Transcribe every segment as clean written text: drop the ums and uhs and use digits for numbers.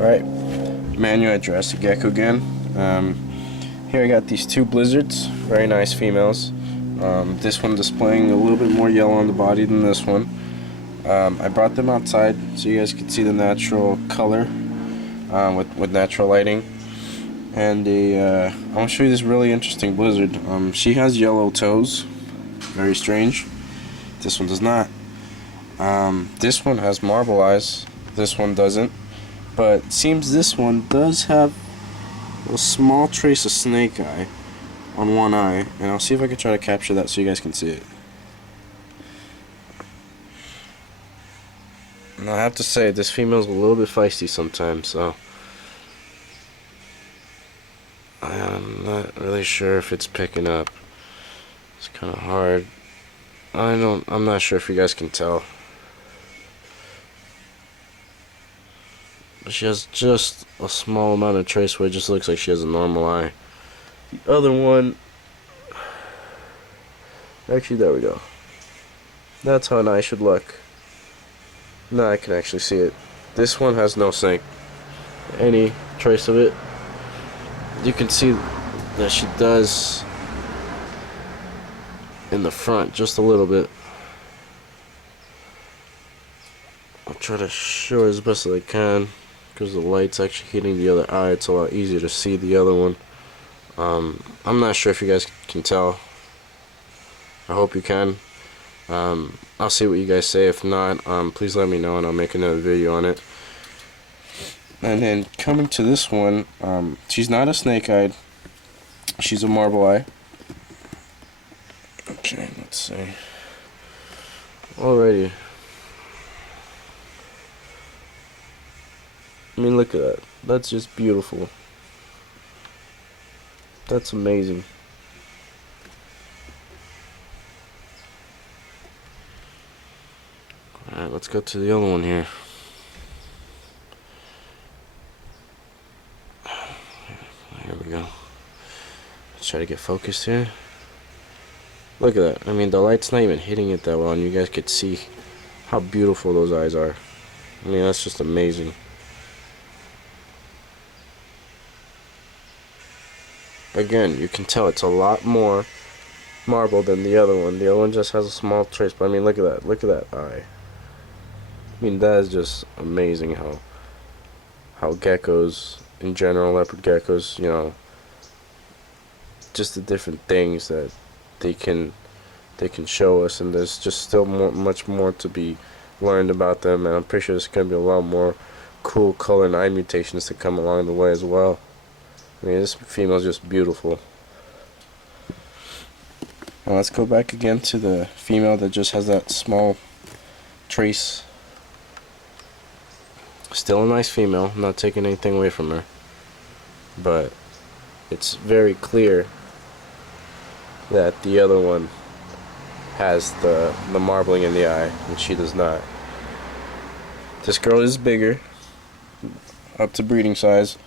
Alright, manual address, Gecko again. Here I got these two blizzards, very nice females. This one displaying a little bit more yellow on the body than this one. I brought them outside so you guys could see the natural color with natural lighting. And I want to show you this really interesting blizzard. She has yellow toes, very strange. This one does not. This one has marble eyes, this one doesn't. But it seems this one does have a small trace of snake eye on one eye, and I'll see if I can try to capture that so you guys can see it. And I have to say, this female's a little bit feisty sometimes, so I'm not really sure if it's picking up. It's kind of hard. I'm not sure if you guys can tell. She has just a small amount of trace where it just looks like she has a normal eye. The other one, actually, there we go. That's how an eye should look. Now I can actually see it. This one has no snake, any trace of it. You can see that she does in the front just a little bit. I'll try to show it as best as I can. Because the light's actually hitting the other eye, it's a lot easier to see the other one. I'm not sure if you guys can tell. I hope you can. I'll see what you guys say. If not, please let me know and I'll make another video on it. And then coming to this one, she's not a snake-eyed. She's a marble eye. Okay, let's see. Alrighty. I mean, look at that. That's just beautiful. That's amazing. Alright, let's go to the other one here. Here we go. Let's try to get focused here. Look at that. I mean, the light's not even hitting it that well, and you guys could see how beautiful those eyes are. I mean, that's just amazing. Again, you can tell it's a lot more marble than the other one. The other one just has a small trace, but I mean, look at that. Look at that eye. I mean, that is just amazing how geckos, in general, leopard geckos, you know, just the different things that they can show us, and there's just still much more to be learned about them, and I'm pretty sure there's going to be a lot more cool color and eye mutations to come along the way as well. I mean, this female's just beautiful. Now let's go back again to the female that just has that small trace. Still a nice female, I'm not taking anything away from her. But it's very clear that the other one has the marbling in the eye, and she does not. This girl is bigger, up to breeding size.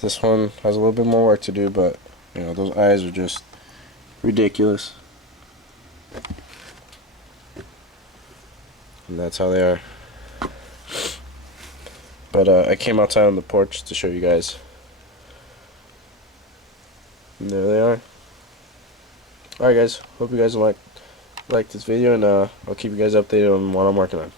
This one has a little bit more work to do, but you know, those eyes are just ridiculous. And that's how they are. But I came outside on the porch to show you guys. And there they are. Alright guys, hope you guys like this video, and I'll keep you guys updated on what I'm working on.